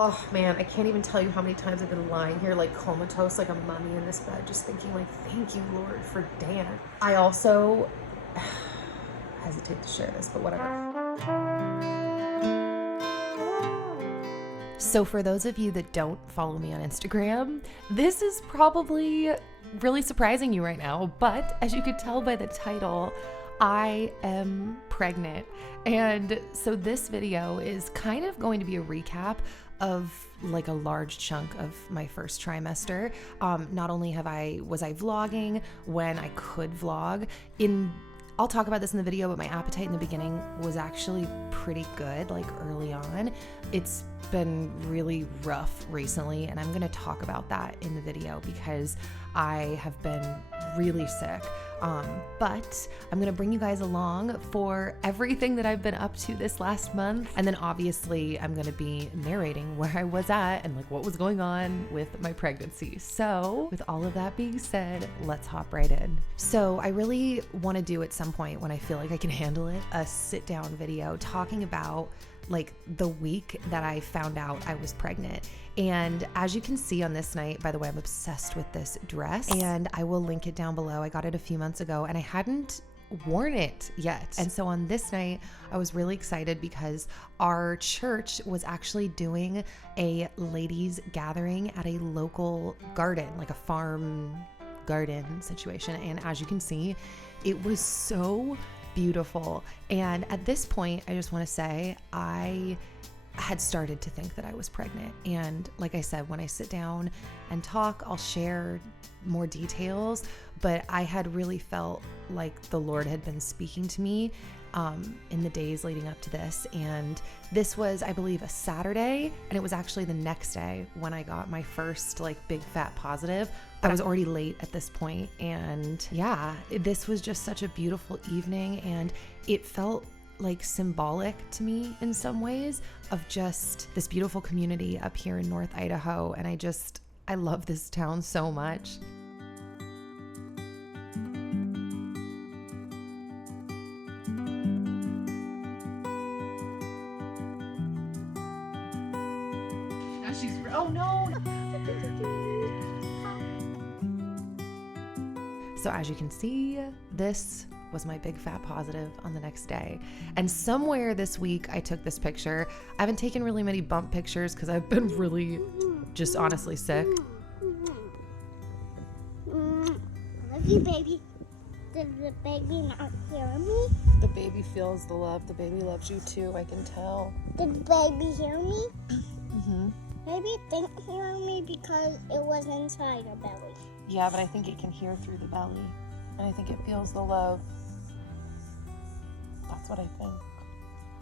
Oh man, I can't even tell you how many times I've been lying here like comatose, like a mummy in this bed, just thinking like, thank you, Lord, for Dan. I also hesitate to share this, but whatever. So for those of you that don't follow me on Instagram, this is probably really surprising you right now, but as you could tell by the title, I am pregnant. And so this video is kind of going to be a recap of like a large chunk of my first trimester. Not only was I vlogging when I could vlog. I'll talk about this in the video, but my appetite in the beginning was actually pretty good, like early on. It's been really rough recently, and I'm gonna talk about that in the video because I have been really sick. But I'm gonna bring you guys along for everything that I've been up to this last month. And then obviously I'm gonna be narrating where I was at and like what was going on with my pregnancy. So with all of that being said, let's hop right in. So I really wanna do at some point when I feel like I can handle it, a sit down video talking about like the week that I found out I was pregnant. And as you can see on this night, by the way, I'm obsessed with this dress and I will link it down below. I got it a few months ago and I hadn't worn it yet. And so on this night, I was really excited because our church was actually doing a ladies gathering at a local garden, like a farm garden situation. And as you can see, it was so beautiful. And at this point, I just want to say I had started to think that I was pregnant. And like I said, when I sit down and talk, I'll share more details, but I had really felt like the Lord had been speaking to me in the days leading up to this. And this was, I believe, a Saturday, and it was actually the next day when I got my first like big fat positive. I was already late at this point, and yeah, this was just such a beautiful evening, and it felt like symbolic to me in some ways of just this beautiful community up here in North Idaho. And I love this town so much. Oh no! So as you can see, this was my big fat positive on the next day. And somewhere this week I took this picture. I haven't taken really many bump pictures because I've been really just honestly sick. Love you, baby. Does the baby not hear me? The baby feels the love. The baby loves you too, I can tell. Did the baby hear me? Mm-hmm. Maybe it didn't hear me because it was inside her belly. Yeah, but I think it can hear through the belly. And I think it feels the love. That's what I think.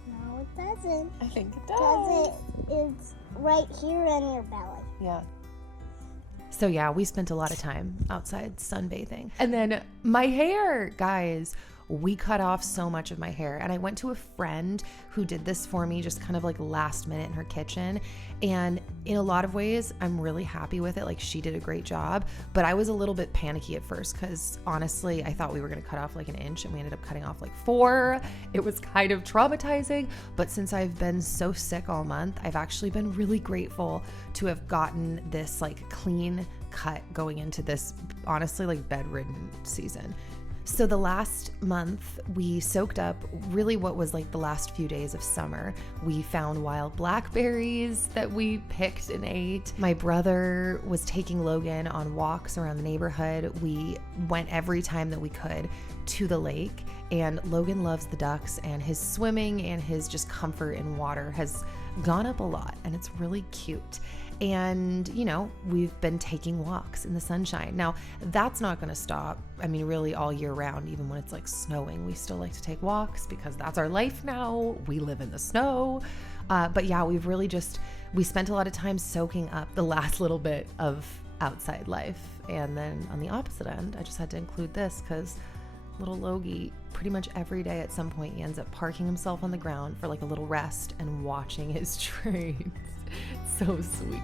No, it doesn't. I think it Because does. it's right here in your belly. Yeah. So yeah, we spent a lot of time outside sunbathing. And then my hair, guys, we cut off so much of my hair. And I went to a friend who did this for me just kind of like last minute in her kitchen. And in a lot of ways, I'm really happy with it. Like she did a great job, but I was a little bit panicky at first because honestly, I thought we were going to cut off like an inch and we ended up cutting off like 4. It was kind of traumatizing, but since I've been so sick all month, I've actually been really grateful to have gotten this like clean cut going into this honestly like bedridden season. So the last month we soaked up really what was like the last few days of summer. We found wild blackberries that we picked and ate. My brother was taking Logan on walks around the neighborhood. We went every time that we could to the lake, and Logan loves the ducks, and his swimming and his just comfort in water has gone up a lot, and it's really cute. And, you know, we've been taking walks in the sunshine. Now, that's not going to stop. I mean, really all year round, even when it's like snowing, we still like to take walks because that's our life now. We live in the snow. But yeah, we spent a lot of time soaking up the last little bit of outside life. And then on the opposite end, I just had to include this because little Logie, pretty much every day at some point, he ends up parking himself on the ground for like a little rest and watching his trains. It's so sweet.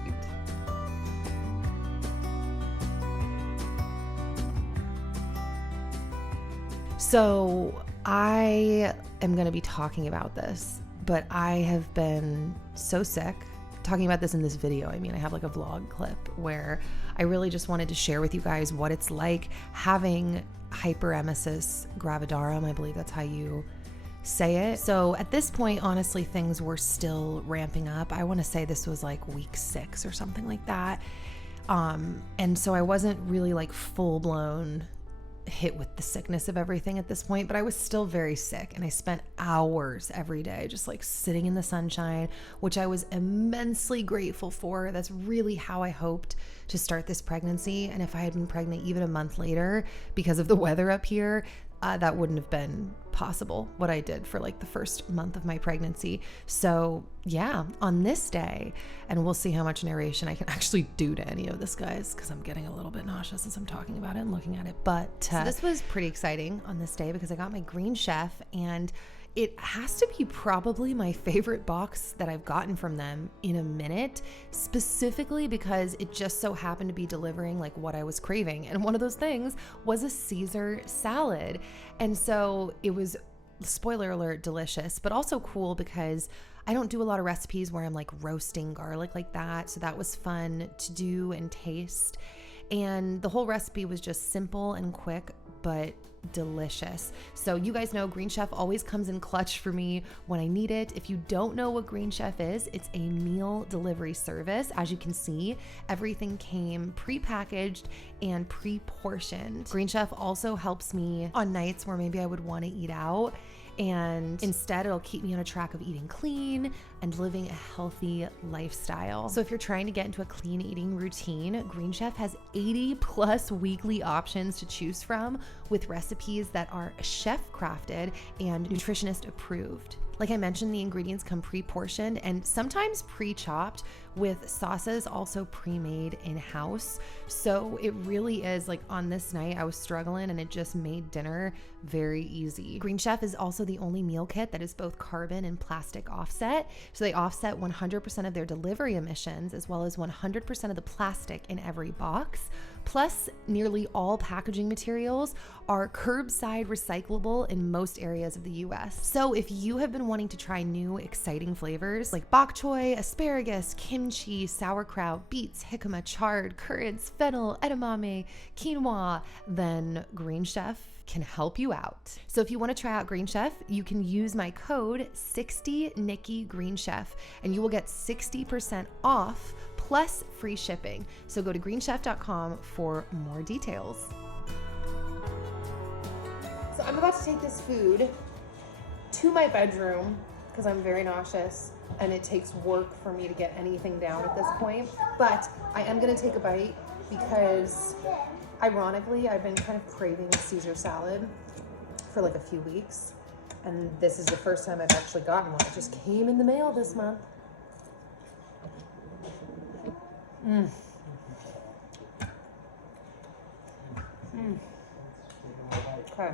So I am going to be talking about this, but I have been so sick talking about this in this video. I mean, I have like a vlog clip where I really just wanted to share with you guys what it's like having hyperemesis gravidarum. I believe that's how you say it. So at this point, honestly, things were still ramping up. I want to say this was like week 6 or something like that. And so I wasn't really like full blown hit with the sickness of everything at this point, but I was still very sick, and I spent hours every day just like sitting in the sunshine, which I was immensely grateful for. That's really how I hoped to start this pregnancy. And if I had been pregnant even a month later, because of the weather up here, that wouldn't have been possible, what I did for like the first month of my pregnancy. So yeah, on this day, and we'll see how much narration I can actually do to any of this, guys, because I'm getting a little bit nauseous as I'm talking about it and looking at it. But so this was pretty exciting on this day because I got my Green Chef, and it has to be probably my favorite box that I've gotten from them in a minute, specifically because it just so happened to be delivering like what I was craving. And one of those things was a Caesar salad. And so it was, spoiler alert, delicious, but also cool because I don't do a lot of recipes where I'm like roasting garlic like that. So that was fun to do and taste. And the whole recipe was just simple and quick, but delicious. So you guys know Green Chef always comes in clutch for me when I need it. If you don't know what Green Chef is, it's a meal delivery service. As you can see, everything came pre-packaged and pre-portioned. Green Chef also helps me on nights where maybe I would want to eat out, and instead it'll keep me on a track of eating clean and living a healthy lifestyle. So if you're trying to get into a clean eating routine, Green Chef has 80 plus weekly options to choose from with recipes that are chef crafted and nutritionist approved. Like I mentioned, the ingredients come pre-portioned and sometimes pre-chopped, with sauces also pre-made in-house. So it really is like, on this night I was struggling and it just made dinner very easy. Green Chef is also the only meal kit that is both carbon and plastic offset. So they offset 100% of their delivery emissions, as well as 100% of the plastic in every box. Plus, nearly all packaging materials are curbside recyclable in most areas of the US. So if you have been wanting to try new exciting flavors like bok choy, asparagus, kimchi, sauerkraut, beets, jicama, chard, currants, fennel, edamame, quinoa, then Green Chef can help you out. So if you want to try out Green Chef, you can use my code 60NikkiGreenChef and you will get 60% off plus free shipping. So go to greenchef.com for more details. So I'm about to take this food to my bedroom because I'm very nauseous and it takes work for me to get anything down at this point. But I am going to take a bite because ironically, I've been kind of craving a Caesar salad for like a few weeks. And this is the first time I've actually gotten one. It just came in the mail this month. Okay.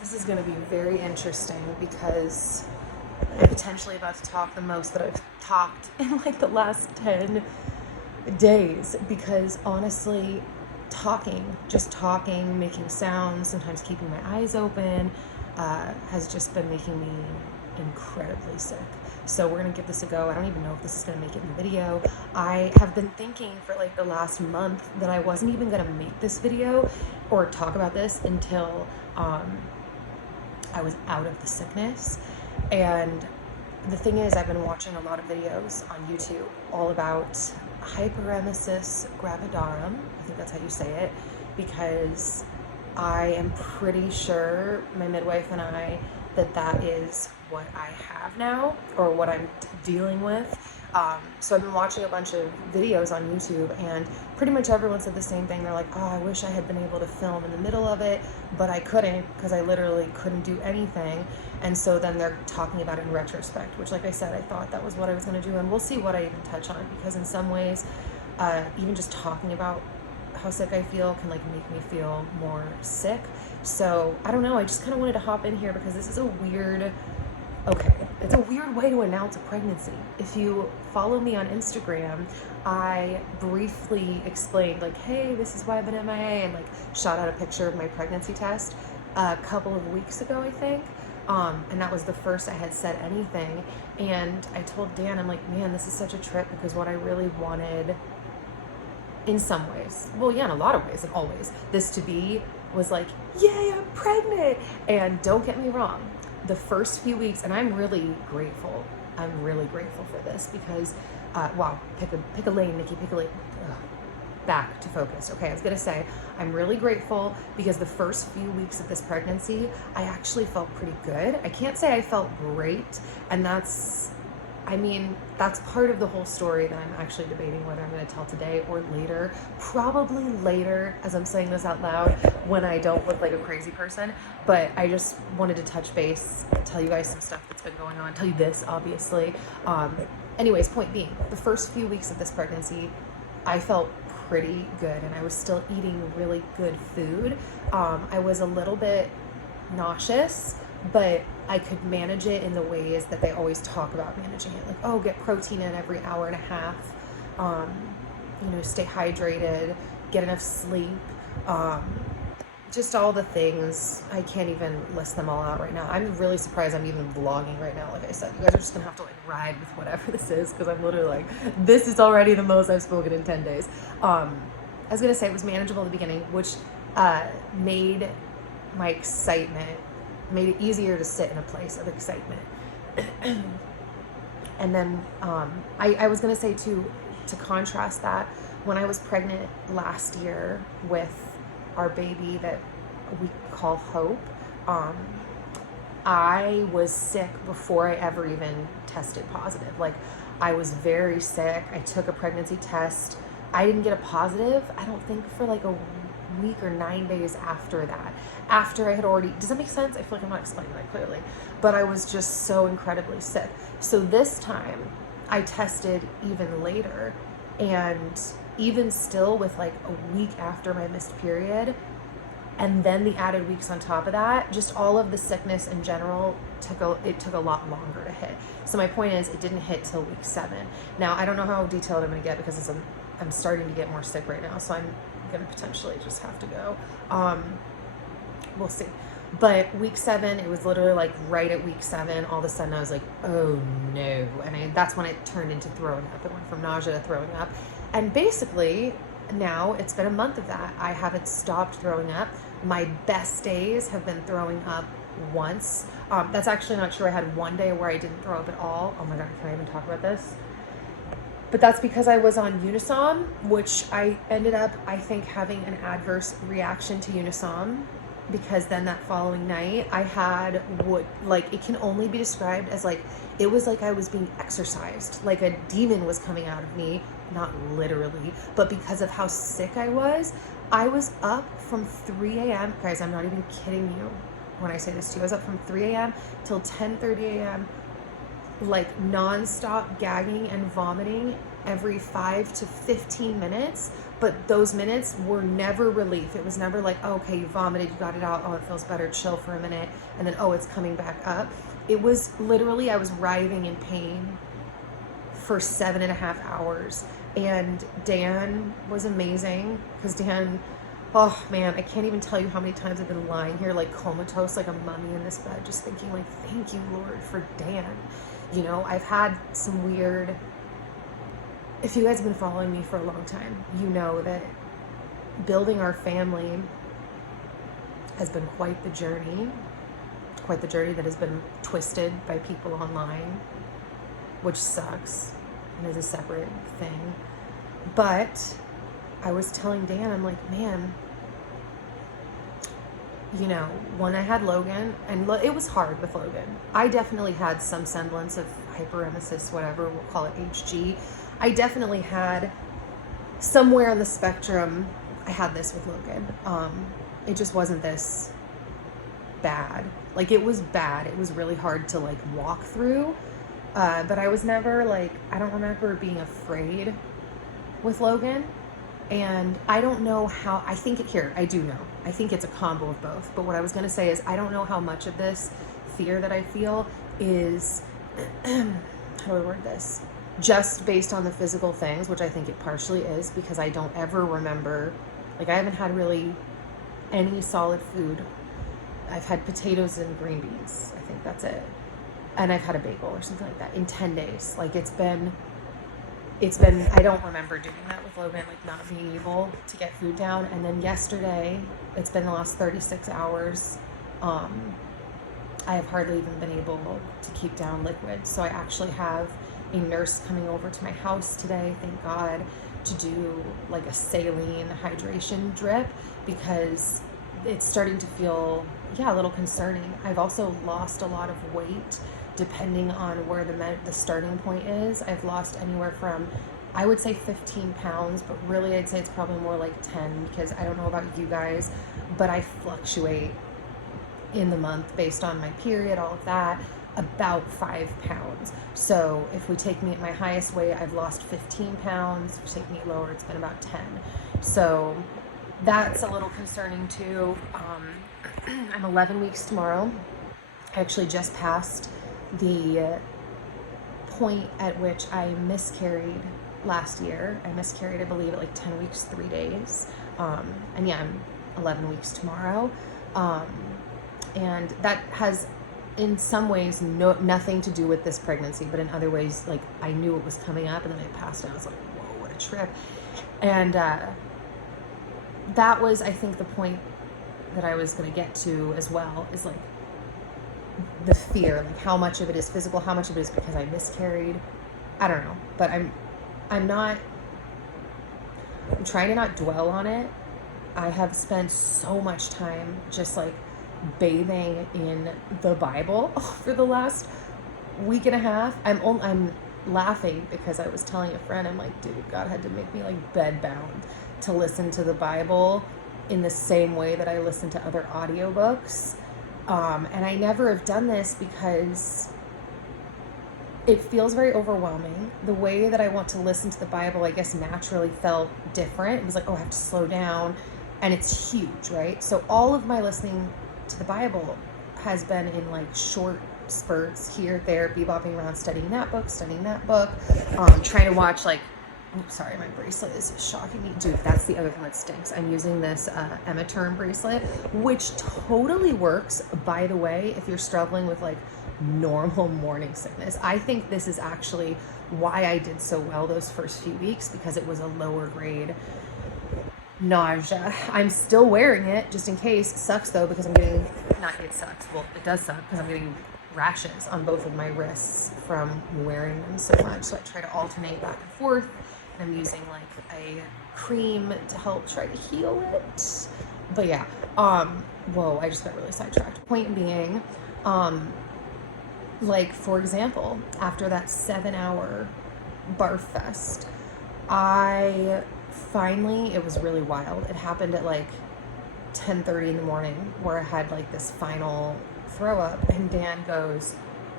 This is going to be very interesting because I'm potentially about to talk the most that I've talked in like the last 10 days, because honestly, just talking, making sounds, sometimes keeping my eyes open, has just been making me incredibly sick. So we're gonna give this a go. I don't even know if this is gonna make it in the video. I have been thinking for like the last month that I wasn't even gonna make this video or talk about this until I was out of the sickness. And the thing is, I've been watching a lot of videos on YouTube all about hyperemesis gravidarum. I think that's how you say it, because I am pretty sure, my midwife and I, that is what I have now, or what I'm dealing with. So I've been watching a bunch of videos on YouTube, and pretty much everyone said the same thing. They're like, oh, I wish I had been able to film in the middle of it, but I couldn't because I literally couldn't do anything. And so then they're talking about it in retrospect, which, like I said, I thought that was what I was going to do. And we'll see what I even touch on, because in some ways, even just talking about how sick I feel can like make me feel more sick. So I don't know, I just kind of wanted to hop in here because this is a weird, it's a weird way to announce a pregnancy. If you follow me on Instagram, I briefly explained like, hey, this is why I've been MIA, and like shot out a picture of my pregnancy test a couple of weeks ago, I think. And that was the first I had said anything. And I told Dan, I'm like, man, this is such a trip, because what I really wanted in some ways, well, yeah, in a lot of ways, and always, this to be was like, yay, I'm pregnant. And don't get me wrong, the first few weeks, and I'm really grateful for this, because, wow, pick a lane, Nikki, pick a lane. Ugh. Back to focus. Okay, I was gonna say, I'm really grateful because the first few weeks of this pregnancy, I actually felt pretty good. I can't say I felt great, and that's part of the whole story that I'm actually debating whether I'm gonna tell today or later. Probably later, as I'm saying this out loud, when I don't look like a crazy person. But I just wanted to touch base, tell you guys some stuff that's been going on, tell you this, obviously. Anyways, point being, the first few weeks of this pregnancy, I felt pretty good, and I was still eating really good food. I was a little bit nauseous, but I could manage it in the ways that they always talk about managing it. Like, oh, get protein in every hour and a half, stay hydrated, get enough sleep, just all the things. I can't even list them all out right now. I'm really surprised I'm even vlogging right now. Like I said, you guys are just gonna have to like ride with whatever this is, because I'm literally like, this is already the most I've spoken in 10 days. I was gonna say it was manageable at the beginning, which made my excitement, made it easier to sit in a place of excitement. And then I was gonna say to contrast that, when I was pregnant last year with our baby that we call Hope, I was sick before I ever even tested positive. Like, I was very sick. I took a pregnancy test. I didn't get a positive, I don't think, for like a week or 9 days after that. After I had already, does that make sense? I feel like I'm not explaining that clearly, but I was just so incredibly sick. So this time I tested even later, and even still, with like a week after my missed period, and then the added weeks on top of that, just all of the sickness in general took a lot longer to hit. So my point is, it didn't hit till week 7. Now, I don't know how detailed I'm gonna get, because I'm starting to get more sick right now, so I'm gonna potentially just have to go. We'll see. But week 7, it was literally like right at week 7, all of a sudden I was like, oh no. And that's when it turned into throwing up. It went from nausea to throwing up. And basically, now it's been a month of that. I haven't stopped throwing up. My best days have been throwing up once. That's actually not true. I had one day where I didn't throw up at all. Oh my God, can I even talk about this? But that's because I was on Unisom, which I ended up, I think, having an adverse reaction to Unisom, because then that following night I had what, like, it can only be described as like, it was like I was being exorcised, like a demon was coming out of me, not literally, but because of how sick I was up from 3 a.m. Guys, I'm not even kidding you when I say this to you. I was up from 3 a.m. till 10:30 a.m. like nonstop gagging and vomiting every 5 to 15 minutes. But those minutes were never relief. It was never like, oh, okay, you vomited, you got it out, oh, it feels better, chill for a minute, and then, oh, it's coming back up. It was literally, I was writhing in pain for 7.5 hours. And Dan was amazing, because Dan, oh man, I can't even tell you how many times I've been lying here like comatose, like a mummy in this bed, just thinking like, thank you, Lord, for Dan. You know, I've had some weird, if you guys have been following me for a long time, you know that building our family has been quite the journey that has been twisted by people online, which sucks and is a separate thing. But I was telling Dan, I'm like, man, you know, when I had Logan, and it was hard with Logan, I definitely had some semblance of hyperemesis, whatever, we'll call it HG. I definitely had somewhere on the spectrum, I had this with Logan. It just wasn't this bad. Like, it was bad. It was really hard to like walk through. But I was never like, I don't remember being afraid with Logan. And I don't know how, I think I do know. I think it's a combo of both. But what I was going to say is, I don't know how much of this fear that I feel is, how do I word this? Just based on the physical things, which I think it partially is, because I don't ever remember, like, I haven't had really any solid food I've had potatoes and green beans. I think that's it. And I've had a bagel or something like that in 10 days. Like it's been, I don't remember doing that with Logan, like not being able to get food down. And then yesterday, it's been the last 36 hours. I have hardly even been able to keep down liquid. So I actually have a nurse coming over to my house today, thank God, to do like a saline hydration drip because it's starting to feel, a little concerning. I've also lost a lot of weight depending on where the starting point is. I've lost anywhere from, I would say 15 pounds, but really I'd say it's probably more like 10 because I don't know about you guys, but I fluctuate in the month based on my period, all of that, about 5 pounds. So if we take me at my highest weight, I've lost 15 pounds. If we take me lower, it's been about 10. So that's a little concerning too. I'm 11 weeks tomorrow. I actually just passed the point at which I miscarried last year. I miscarried, I believe, at like 10 weeks, 3 days. And yeah, I'm 11 weeks tomorrow. And that has, in some ways, nothing to do with this pregnancy, but in other ways, like I knew it was coming up, and then I passed out. I was like, whoa, what a trip. And that was, I think, the point that I was going to get to as well, is like the fear, like how much of it is physical, how much of it is because I miscarried. I don't know, but I'm trying to not dwell on it. I have spent so much time just like bathing in the Bible for the last week and a half. I'm laughing because I was telling a friend, I'm like, dude, God had to make me like bedbound to listen to the Bible in the same way that I listen to other audiobooks. And I never have done this because it feels very overwhelming. The way that I want to listen to the Bible, I guess, naturally felt different. It was like, oh, I have to slow down. And it's huge, right? So all of my listening to the Bible has been in like short spurts here, there, bebopping around, studying that book, trying to watch like, oops, sorry, my bracelet is shocking me. Dude, that's the other thing that stinks. I'm using this Emeterm bracelet, which totally works, by the way, if you're struggling with like normal morning sickness. I think this is actually why I did so well those first few weeks, because it was a lower grade nausea. I'm still wearing it just in case. It sucks though, because I'm getting, not it sucks, well, it does suck because I'm getting rashes on both of my wrists from wearing them so much. So I try to alternate back and forth. And I'm using like a cream to help try to heal it. But yeah, whoa, I just got really sidetracked. Point being, like for example, after that 7-hour barf fest, I finally, it was really wild. It happened at like 10:30 in the morning where I had like this final throw up, and Dan goes,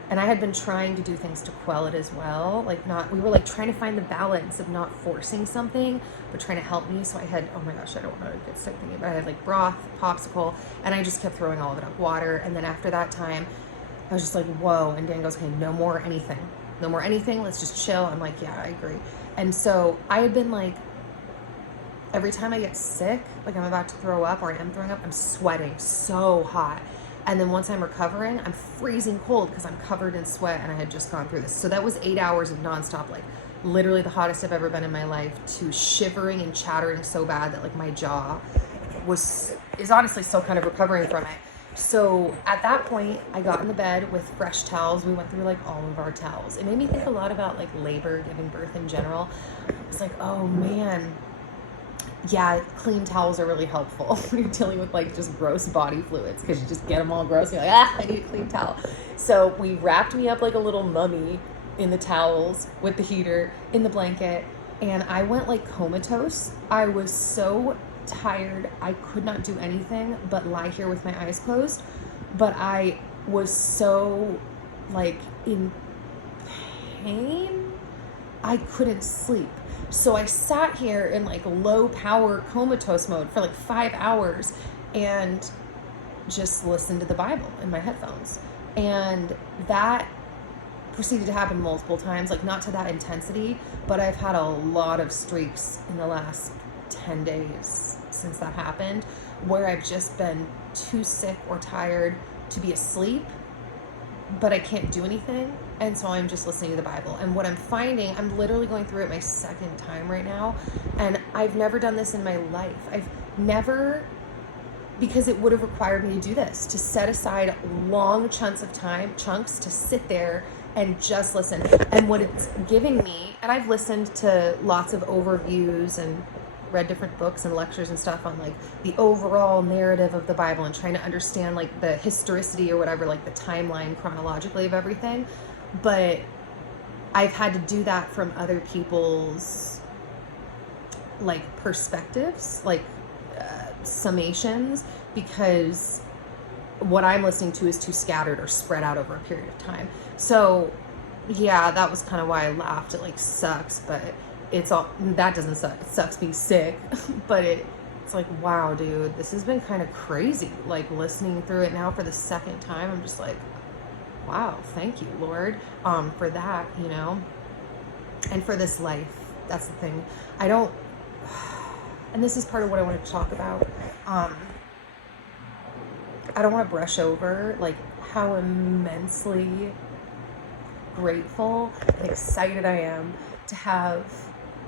and I had been trying to do things to quell it as well. We were like trying to find the balance of not forcing something, but trying to help me. So I had, oh my gosh, I don't want to get sick thinking about it. I had like broth, popsicle, and I just kept throwing all of it up, water. And then after that time, I was just like, whoa. And Dan goes, okay, no more anything. Let's just chill. I'm like, yeah, I agree. And so I had been like, every time I get sick, like I'm about to throw up or I am throwing up, I'm sweating so hot. And then once I'm recovering, I'm freezing cold because I'm covered in sweat and I had just gone through this. So that was 8 hours of nonstop, like literally the hottest I've ever been in my life, to shivering and chattering so bad that like my jaw is honestly still kind of recovering from it. So at that point, I got in the bed with fresh towels. We went through like all of our towels. It made me think a lot about like labor, giving birth in general. It's like, oh man, yeah, clean towels are really helpful when you're dealing with like just gross body fluids, because you just get them all gross and you're like, I need a clean towel. So we wrapped me up like a little mummy in the towels with the heater in the blanket, and I went like comatose. I was so tired. I could not do anything but lie here with my eyes closed, but I was so like in pain, I couldn't sleep. So I sat here in like low power comatose mode for like 5 hours and just listened to the Bible in my headphones. And that proceeded to happen multiple times, like not to that intensity, but I've had a lot of streaks in the last 10 days since that happened, where I've just been too sick or tired to be asleep, but I can't do anything. And so I'm just listening to the Bible. And what I'm finding, I'm literally going through it my second time right now. And I've never done this in my life. I've never, because it would have required me to do this, to set aside long chunks to sit there and just listen. And what it's giving me, and I've listened to lots of overviews and read different books and lectures and stuff on like the overall narrative of the Bible and trying to understand like the historicity or whatever, like the timeline chronologically of everything. But I've had to do that from other people's like perspectives, like summations, because what I'm listening to is too scattered or spread out over a period of time. So yeah, that was kind of why I laughed. It like sucks, but it's all, that doesn't suck. It sucks being sick, but it's like, wow, dude, this has been kind of crazy. Like listening through it now for the second time, I'm just like, wow, thank you, Lord, for that, you know, and for this life. That's the thing. And this is part of what I want to talk about. I don't want to brush over like how immensely grateful and excited I am to have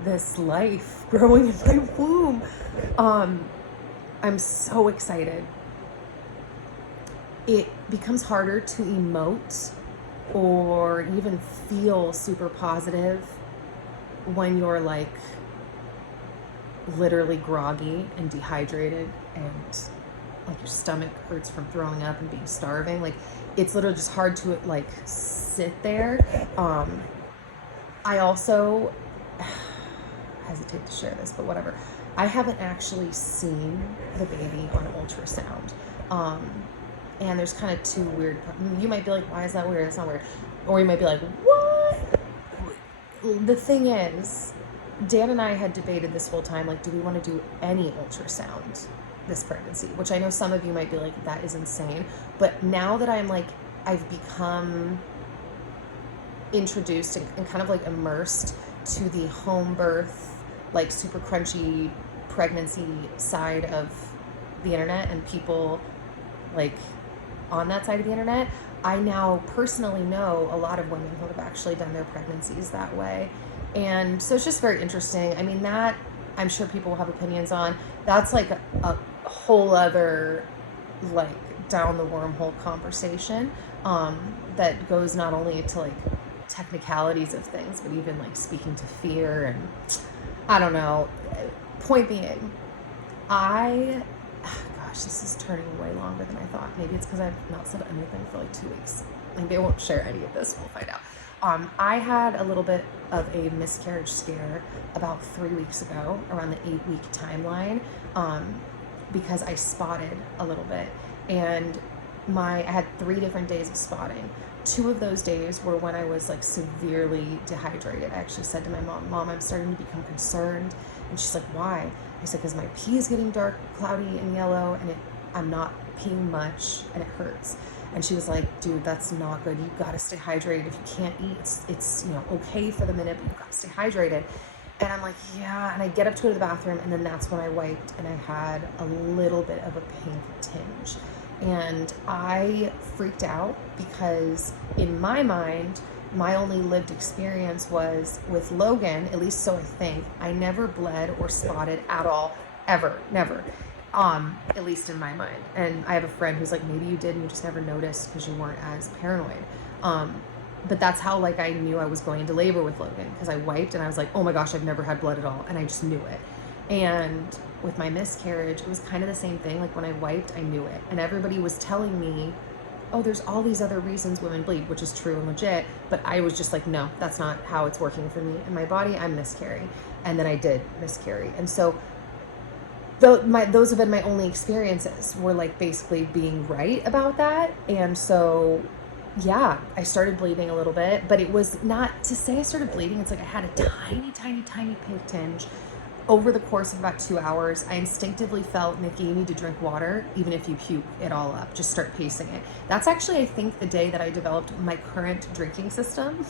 this life growing in my womb. I'm so excited. It becomes harder to emote or even feel super positive when you're like literally groggy and dehydrated and like your stomach hurts from throwing up and being starving. Like it's literally just hard to like sit there. I also hesitate to share this, but whatever. I haven't actually seen the baby on ultrasound. And there's kind of two weird, you might be like, why is that weird? It's not weird. Or you might be like, what? The thing is, Dan and I had debated this whole time, like, do we want to do any ultrasound this pregnancy? Which I know some of you might be like, that is insane. But now that I'm like, I've become introduced and kind of like immersed to the home birth, like super crunchy pregnancy side of the internet and people like on that side of the internet, I now personally know a lot of women who have actually done their pregnancies that way. And so it's just very interesting. I mean, that I'm sure people will have opinions on. That's like a whole other like down the wormhole conversation that goes not only to like technicalities of things, but even like speaking to fear and I don't know. Point being, gosh, this is turning way longer than I thought. Maybe it's because I've not said anything for like 2 weeks. Maybe I won't share any of this. We'll find out. I had a little bit of a miscarriage scare about 3 weeks ago, around the 8-week timeline, because I spotted a little bit, and I had 3 different days of spotting. 2 of those days were when I was like severely dehydrated. I actually said to my mom, I'm starting to become concerned. And she's like, why? I said, because my pee is getting dark, cloudy, and yellow, and I'm not peeing much, and it hurts. And she was like, dude, that's not good. You got to stay hydrated. If you can't eat, it's you know, okay for the minute, but you got to stay hydrated. And I'm like, yeah. And I get up to go to the bathroom, and then that's when I wiped, and I had a little bit of a pink tinge. And I freaked out because in my mind, my only lived experience was with Logan, at least so I think. I never bled or spotted at all, ever, never. At least in my mind. And I have a friend who's like, maybe you did and you just never noticed because you weren't as paranoid. But that's how like I knew I was going into labor with Logan, because I wiped and I was like, oh my gosh, I've never had blood at all. And I just knew it. And with my miscarriage, it was kind of the same thing. Like when I wiped, I knew it. And everybody was telling me, oh, there's all these other reasons women bleed, which is true and legit. But I was just like, no, that's not how it's working for me in my body. I'm miscarrying. And then I did miscarry. And so those have been my only experiences, were like basically being right about that. And so, yeah, I started bleeding a little bit, but it was not to say I started bleeding. It's like I had a tiny, tiny, tiny pink tinge over the course of about 2 hours. I instinctively felt, Nikki, you need to drink water, even if you puke it all up. Just start pacing it. That's actually, I think, the day that I developed my current drinking system,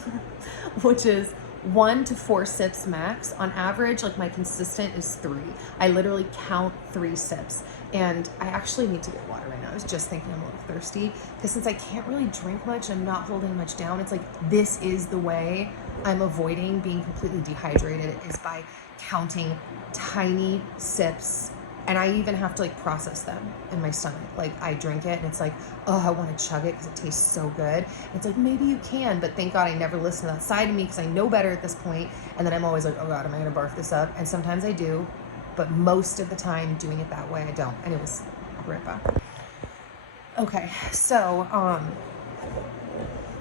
which is 1 to 4 sips max. On average, like my consistent is 3. I literally count 3 sips. And I actually need to get water right now. I was just thinking I'm a little thirsty because since I can't really drink much, I'm not holding much down. It's like, this is the way I'm avoiding being completely dehydrated, is by counting tiny sips. And I even have to like process them in my stomach. Like I drink it and it's like, oh, I want to chug it because it tastes so good. And it's like, maybe you can, but thank God I never listen to that side of me because I know better at this point. And then I'm always like, oh God, am I going to barf this up? And sometimes I do, but most of the time doing it that way, I don't. And it was, I'll be right back. Okay, so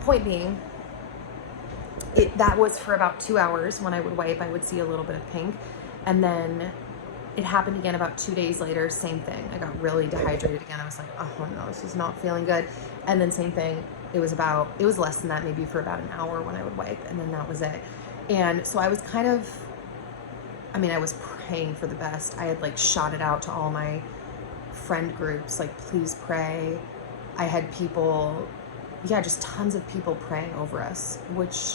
point being, that was for about 2 hours. When I would wipe, I would see a little bit of pink. And then it happened again about 2 days later, same thing. I got really dehydrated again. I was like, oh no, this is not feeling good. And then same thing, it was less than that, maybe for about an hour when I would wipe, and then that was it. And so I was kind of, I was praying for the best. I had like shot it out to all my friend groups, like, please pray. I had people, just tons of people praying over us, which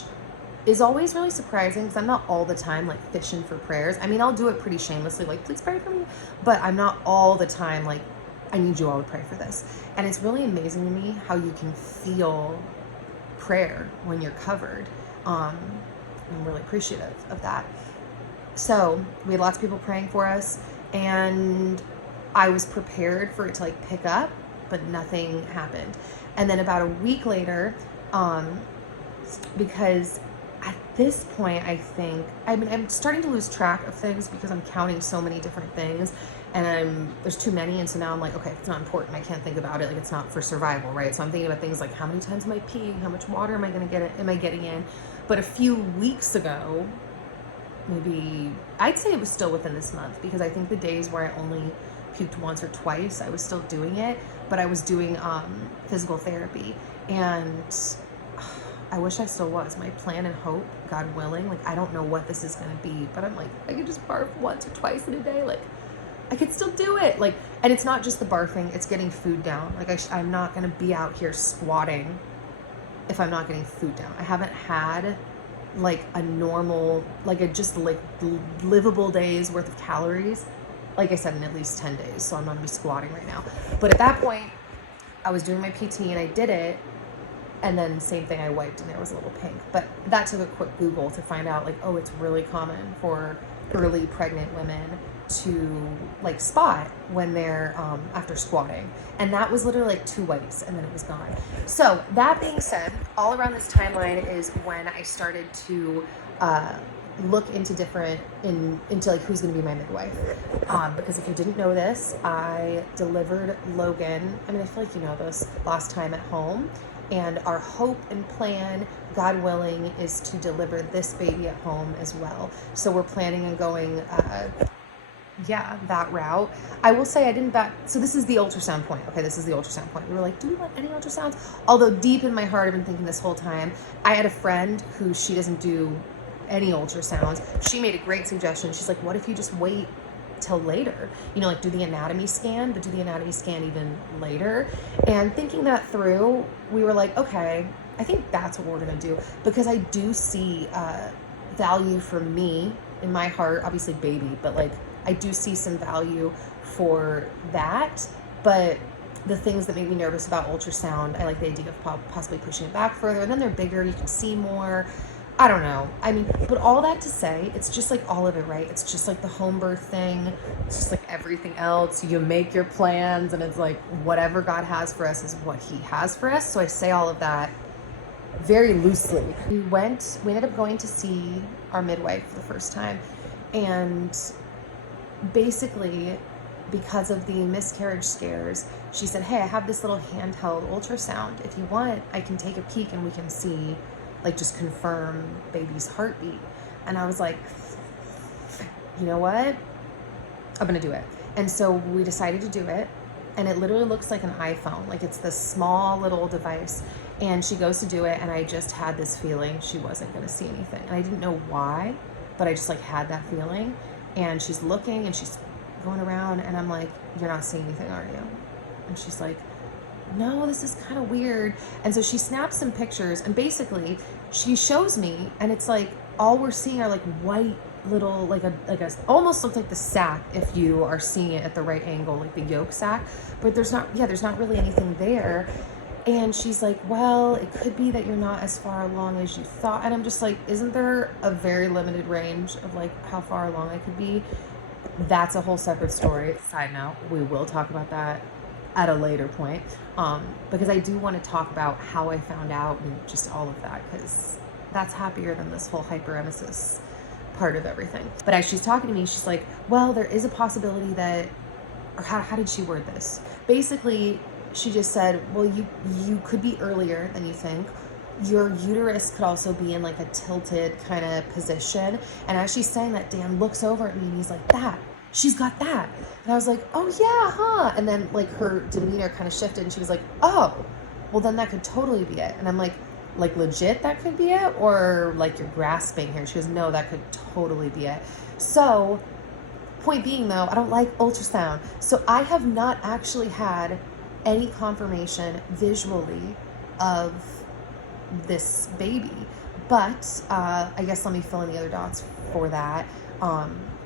is always really surprising because I'm not all the time like fishing for prayers. I'll do it pretty shamelessly, like, please pray for me, but I'm not all the time like, I need you all to pray for this. And it's really amazing to me how you can feel prayer when you're covered. I'm really appreciative of that. So we had lots of people praying for us, and I was prepared for it to like pick up, but nothing happened. And then about a week later, because at this point, I think, I'm starting to lose track of things because I'm counting so many different things, and there's too many. And so now I'm like, okay, it's not important. I can't think about it. Like, it's not for survival, right? So I'm thinking about things like, how many times am I peeing? How much water am I getting in? But a few weeks ago, maybe, I'd say it was still within this month, because I think the days where I only puked once or twice, I was still doing it, but I was doing physical therapy, and I wish I still was. My plan and hope, God willing, like, I don't know what this is going to be, but I'm like, I could just barf once or twice in a day. Like, I could still do it. Like, and it's not just the barfing, it's getting food down. Like, I'm not going to be out here squatting if I'm not getting food down. I haven't had like a normal, like a just like livable day's worth of calories, like I said, in at least 10 days. So I'm not gonna be squatting right now. But at that point, I was doing my PT and I did it. And then same thing, I wiped and there was a little pink. But that took a quick Google to find out, like, oh, it's really common for early pregnant women to like spot when they're after squatting. And that was literally like 2 wipes and then it was gone. So that being said, all around this timeline is when I started to look into into like who's going to be my midwife. Because if you didn't know this, I delivered Logan. I feel like you know this, last time at home. And our hope and plan, God willing, is to deliver this baby at home as well. So we're planning on going, that route. I will say I didn't so this is the ultrasound point. Okay, this is the ultrasound point. We were like, do we want any ultrasounds? Although deep in my heart, I've been thinking this whole time, I had a friend who she doesn't do any ultrasounds. She made a great suggestion. She's like, what if you just wait till later, like do the anatomy scan, but do the anatomy scan even later? And thinking that through, we were like, okay, I think that's what we're gonna do, because I do see value for me in my heart, obviously baby, but like I do see some value for that. But the things that make me nervous about ultrasound, I like the idea of possibly pushing it back further, and then they're bigger, you can see more. I don't know. But all that to say, it's just like all of it, right? It's just like the home birth thing. It's just like everything else. You make your plans, and it's like whatever God has for us is what He has for us. So I say all of that very loosely. We ended up going to see our midwife for the first time. And basically, because of the miscarriage scares, she said, hey, I have this little handheld ultrasound. If you want, I can take a peek and we can see, like, just confirm baby's heartbeat. And I was like, you know what? I'm gonna do it. And so we decided to do it. And it literally looks like an iPhone. Like, it's this small little device. And she goes to do it, and I just had this feeling she wasn't gonna see anything. And I didn't know why, but I just like had that feeling. And she's looking and she's going around, and I'm like, you're not seeing anything, are you? And she's like, no, this is kind of weird. And so she snaps some pictures, and basically she shows me, and it's like all we're seeing are like white little, like a almost looks like the sac if you are seeing it at the right angle, like the yolk sac, but there's not really anything there. And she's like, well, it could be that you're not as far along as you thought. And I'm just like, isn't there a very limited range of like how far along I could be? That's a whole separate story. Side note, we will talk about that at a later point, because I do want to talk about how I found out and just all of that, because that's happier than this whole hyperemesis part of everything. But as she's talking to me, she's like, well, there is a possibility that, or how did she word this? Basically, she just said, well, you could be earlier than you think. Your uterus could also be in like a tilted kind of position. And as she's saying that, Dan looks over at me and he's like, that, she's got that. And I was like, oh yeah, huh? And then like her demeanor kind of shifted and she was like, oh, well then that could totally be it. And I'm like legit that could be it? Or like you're grasping here? She goes, no, that could totally be it. So point being though, I don't like ultrasound. So I have not actually had any confirmation visually of this baby, but I guess let me fill in the other dots for that.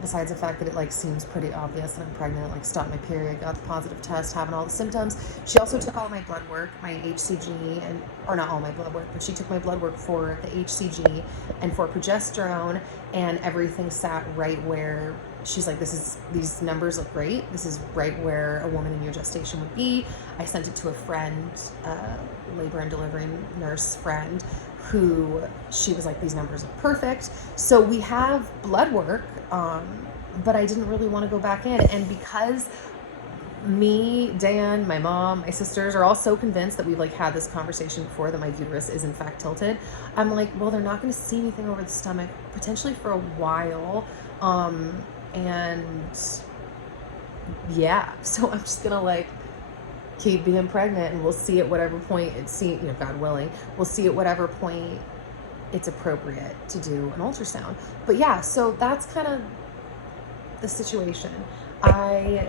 Besides the fact that it like seems pretty obvious that I'm pregnant, like stopped my period, got the positive test, having all the symptoms. She also took all my blood work, my HCG, or not all my blood work, but she took my blood work for the HCG and for progesterone, and everything sat right where she's like, these numbers look great. This is right where a woman in your gestation would be. I sent it to a friend, labor and delivery nurse friend, who she was like, these numbers are perfect. So we have blood work, but I didn't really want to go back in. And because me, Dan, my mom, my sisters are all so convinced that we've like had this conversation before that my uterus is in fact tilted, I'm like, well, they're not going to see anything over the stomach potentially for a while. And yeah, so I'm just gonna like keep being pregnant, and we'll see at whatever point God willing, we'll see at whatever point it's appropriate to do an ultrasound. But yeah, so that's kind of the situation. I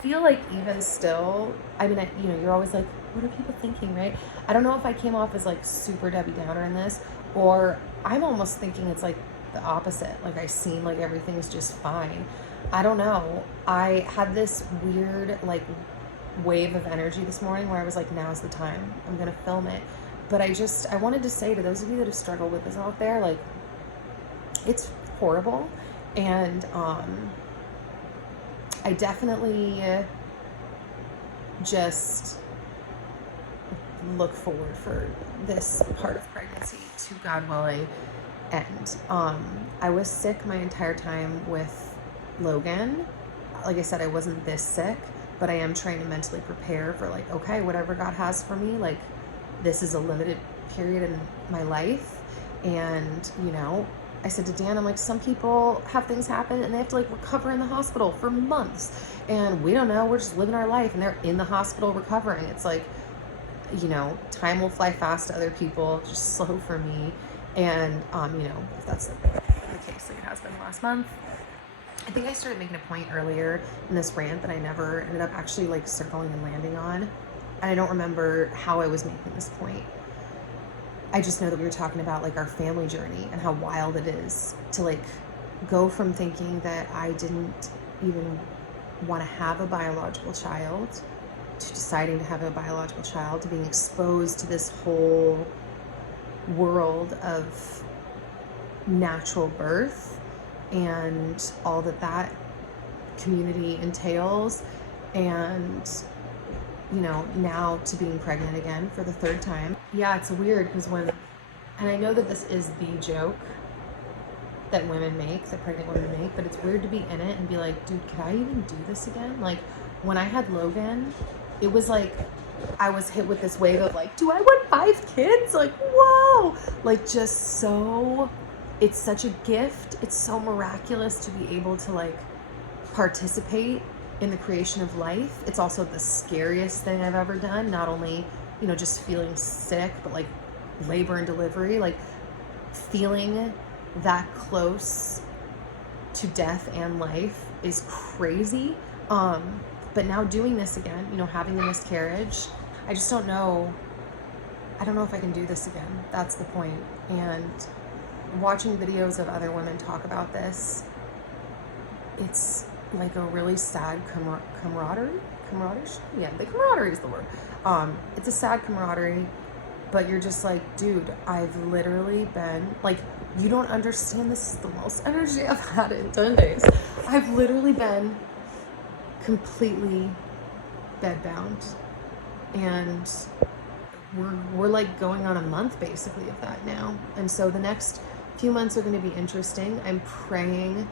feel like even still, I mean, you're always like, what are people thinking, right? I don't know if I came off as like super Debbie Downer in this, or I'm almost thinking it's like the opposite. Like I seem like everything's just fine. I don't know. I had this weird like wave of energy this morning where I was like, now's the time. I'm gonna film it. But I wanted to say to those of you that have struggled with this out there, like it's horrible. And I definitely just look forward for this part of pregnancy to, God willing, end. I was sick my entire time with Logan. Like I said, I wasn't this sick, but I am trying to mentally prepare for like, okay, whatever God has for me, like this is a limited period in my life. And I said to Dan, I'm like, some people have things happen and they have to like recover in the hospital for months, and we don't know, we're just living our life and they're in the hospital recovering. It's like, time will fly fast to other people, just slow for me. And if that's the case like it has been the last month. I think I started making a point earlier in this rant that I never ended up actually like circling and landing on, and I don't remember how I was making this point. I just know that we were talking about like our family journey and how wild it is to like go from thinking that I didn't even want to have a biological child to deciding to have a biological child, to being exposed to this whole world of natural birth and all that community entails, and now to being pregnant again for the third time. Yeah, it's weird because and I know that this is the joke that women make, that pregnant women make, but it's weird to be in it and be like, dude, could I even do this again? Like when I had Logan, it was like I was hit with this wave of like, do I want 5 kids? Like, whoa, like just so, it's such a gift. It's so miraculous to be able to like participate in the creation of life. It's also the scariest thing I've ever done. Not only, just feeling sick, but like labor and delivery, like feeling that close to death and life is crazy. But now doing this again, having a miscarriage, I just don't know. I don't know if I can do this again. That's the point. And watching videos of other women talk about this, it's like a really sad camaraderie. Yeah, the camaraderie is the word. It's a sad camaraderie, but you're just like, dude, I've literally been, like, you don't understand, this is the most energy I've had in 10 days. I've literally been completely bedbound, and we're like going on a month basically of that now. And so the next few months are going to be interesting. I'm praying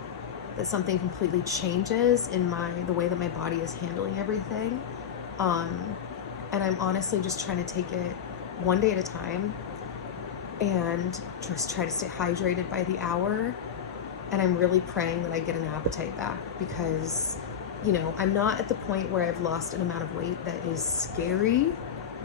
that something completely changes in the way that my body is handling everything. And I'm honestly just trying to take it one day at a time and just try to stay hydrated by the hour. And I'm really praying that I get an appetite back, because, you know, I'm not at the point where I've lost an amount of weight that is scary,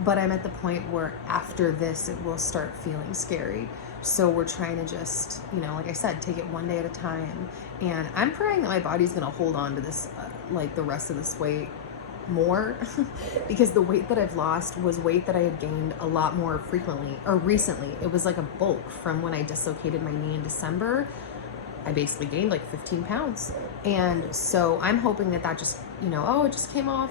but I'm at the point where after this, it will start feeling scary. So we're trying to just, you know, like I said, take it one day at a time. And I'm praying that my body's going to hold on to this, like the rest of this weight more, because the weight that I've lost was weight that I had gained a lot more frequently or recently. It was like a bulk from when I dislocated my knee in December. I basically gained like 15 pounds. And so I'm hoping that just, you know, oh, it just came off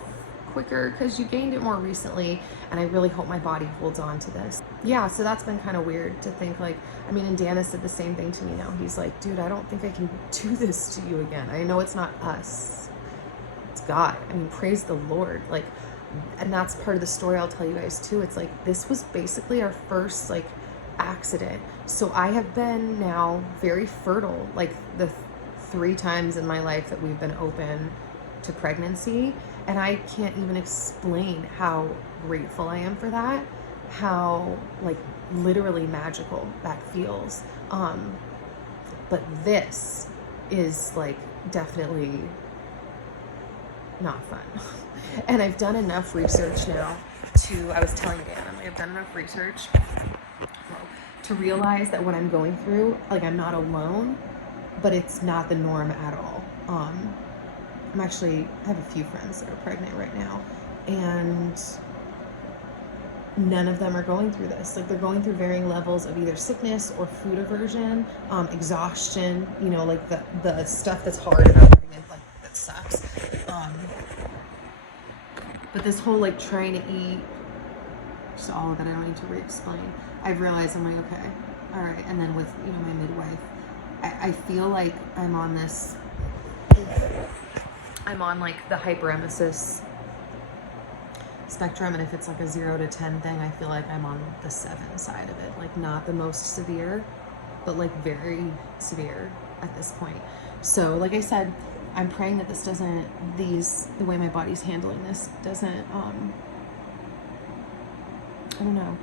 quicker because you gained it more recently. And I really hope my body holds on to this. Yeah, so that's been kind of weird to think, like, I mean, and Dana said the same thing to me now. He's like, dude, I don't think I can do this to you again. I know it's not us, it's God. I mean, praise the Lord. Like, and that's part of the story I'll tell you guys too. It's like, this was basically our first like accident. So I have been now very fertile, like the 3 times in my life that we've been open to pregnancy. And I can't even explain how grateful I am for that, how like literally magical that feels. But this is like definitely not fun. And I've done enough research now I was telling Dan, I've done enough research to realize that what I'm going through, like, I'm not alone, but it's not the norm at all. I have a few friends that are pregnant right now, and none of them are going through this. Like, they're going through varying levels of either sickness or food aversion, exhaustion, you know, like the stuff that's hard about pregnant, like, that sucks. But this whole like trying to eat, just all of it, I don't need to re-explain. I've realized I'm like, okay, all right. And then with, you know, my midwife, I feel like I'm on like the hyperemesis spectrum. And if it's like a 0 to 10 thing, I feel like I'm on the 7 side of it. Like, not the most severe, but like very severe at this point. So like I said, I'm praying that the way my body's handling this doesn't, I don't know,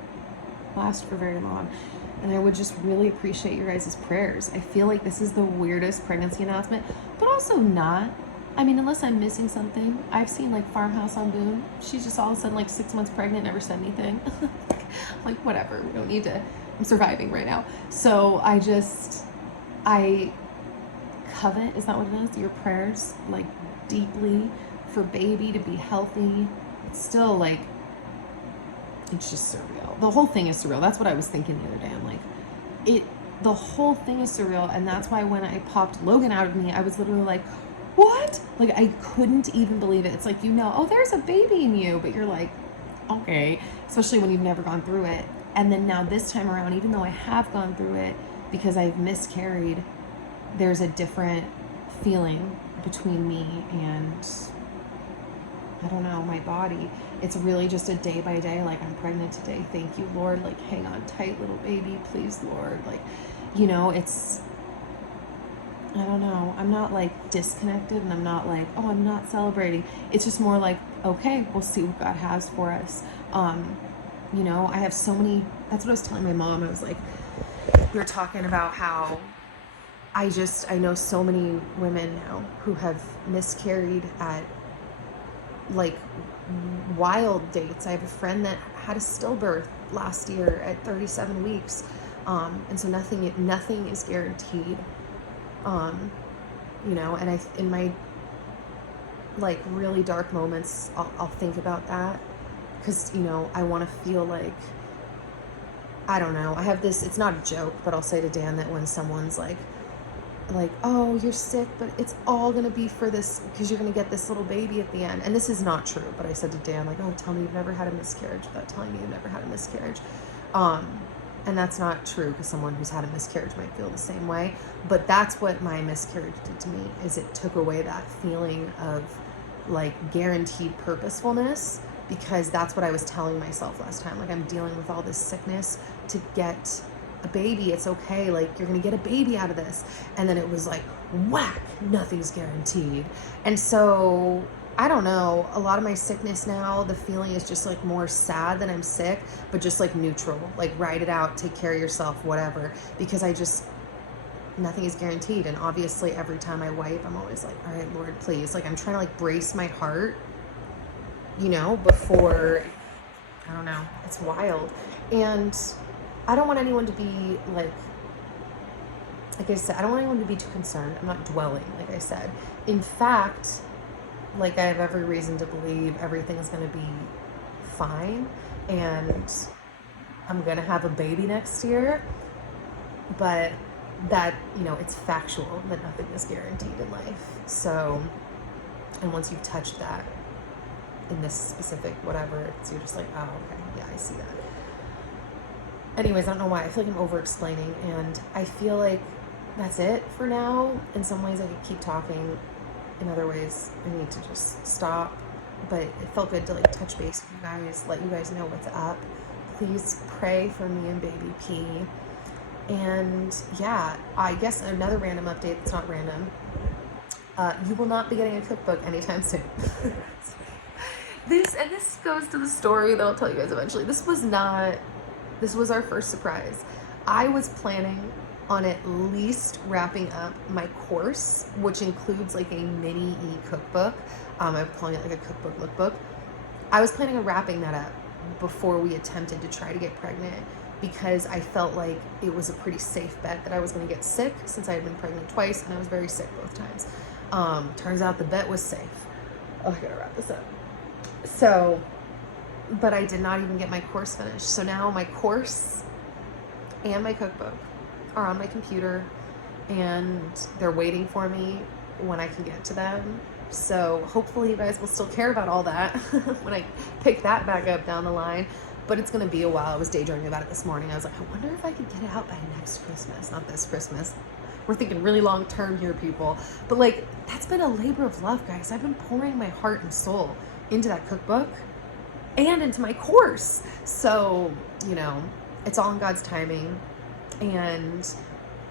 last for very long. And I would just really appreciate your guys' prayers. I feel like this is the weirdest pregnancy announcement, but also not. I mean, unless I'm missing something. I've seen like Farmhouse on Boone. She's just all of a sudden like 6 months pregnant, never said anything. Like, whatever, we don't need to, I'm surviving right now. So I covet, is that what it is? Your prayers, like, deeply for baby to be healthy. It's still like, it's just surreal. The whole thing is surreal. That's what I was thinking the other day. I'm like, the whole thing is surreal. And that's why when I popped Logan out of me, I was literally like, what? Like, I couldn't even believe it. It's like, you know, oh, there's a baby in you, but you're like, okay, especially when you've never gone through it. And then now this time around, even though I have gone through it because I've miscarried, there's a different feeling between me and, I don't know, my body. It's really just a day by day, like, I'm pregnant today, thank you, Lord, like, hang on tight, little baby, please, Lord. Like, you know, it's, I don't know, I'm not like disconnected, and I'm not like, oh, I'm not celebrating. It's just more like, okay, we'll see what God has for us. You know, I have so many, that's what I was telling my mom. I was like, we were talking about how I know so many women now who have miscarried at like wild dates. I have a friend that had a stillbirth last year at 37 weeks. And so nothing is guaranteed. You know, and in my like really dark moments, I'll think about that, because, you know, I want to feel like I don't know. I have this, it's not a joke, but I'll say to Dan that when someone's like, oh, you're sick, but it's all going to be for this, because you're going to get this little baby at the end. And this is not true, but I said to Dan, like, oh, tell me you've never had a miscarriage without telling me you've never had a miscarriage. And that's not true, because someone who's had a miscarriage might feel the same way. But that's what my miscarriage did to me, is it took away that feeling of like guaranteed purposefulness, because that's what I was telling myself last time. Like, I'm dealing with all this sickness to get a baby. It's okay. Like, you're going to get a baby out of this. And then it was like, whack, nothing's guaranteed. And so I don't know, a lot of my sickness now, the feeling is just like more sad that I'm sick, but just like neutral, like ride it out, take care of yourself, whatever, because nothing is guaranteed. And obviously every time I wipe, I'm always like, all right, Lord, please. Like, I'm trying to like brace my heart, before, I don't know, it's wild. And I don't want anyone to be like I said, I don't want anyone to be too concerned. I'm not dwelling, like I said. In fact, like, I have every reason to believe everything is going to be fine, and I'm going to have a baby next year, but that, it's factual that nothing is guaranteed in life. So, and once you've touched that in this specific whatever, you're just like, oh, okay, yeah, I see that. Anyways, I don't know why. I feel like I'm over-explaining, and I feel like that's it for now. In some ways, I could keep talking. In other ways, I need to just stop. But it felt good to like touch base with you guys, let you guys know what's up. Please pray for me and baby P. And yeah, I guess another random update that's not random. You will not be getting a cookbook anytime soon. This goes to the story that I'll tell you guys eventually. This was our first surprise. I was planning on at least wrapping up my course, which includes like a mini e-cookbook. I'm calling it like a cookbook lookbook. I was planning on wrapping that up before we attempted to try to get pregnant, because I felt like it was a pretty safe bet that I was going to get sick, since I had been pregnant twice and I was very sick both times. Turns out the bet was safe. Oh, I gotta wrap this up. So, but I did not even get my course finished. So now my course and my cookbook are on my computer, and they're waiting for me when I can get to them. So hopefully you guys will still care about all that when I pick that back up down the line. But it's going to be a while. I was daydreaming about it this morning. I was like, I wonder if I could get it out by next Christmas, not this Christmas. We're thinking really long term here, people. But like, that's been a labor of love, guys. I've been pouring my heart and soul into that cookbook and into my course. So, it's all in God's timing. And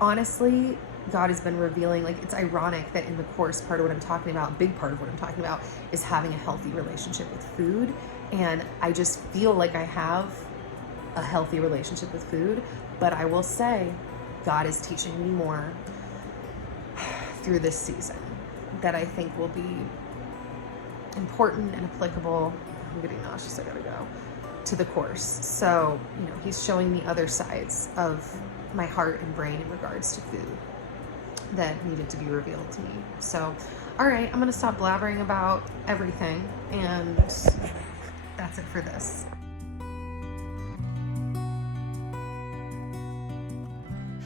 honestly, God has been revealing, like, it's ironic that in the course, part of what I'm talking about, big part of what I'm talking about, is having a healthy relationship with food. And I just feel like I have a healthy relationship with food. But I will say, God is teaching me more through this season that I think will be important and applicable. I'm getting nauseous, I gotta go, to the course. So, he's showing me other sides of my heart and brain in regards to food that needed to be revealed to me. So, all right, I'm gonna stop blabbering about everything, and that's it for this.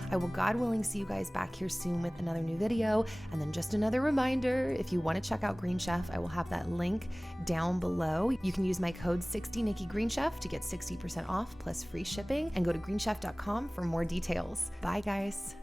I will, God willing, see you guys back here soon with another new video. And then just another reminder, if you want to check out Green Chef, I will have that link down below. You can use my code 60NikkiGreenChef to get 60% off plus free shipping, and go to greenchef.com for more details. Bye, guys.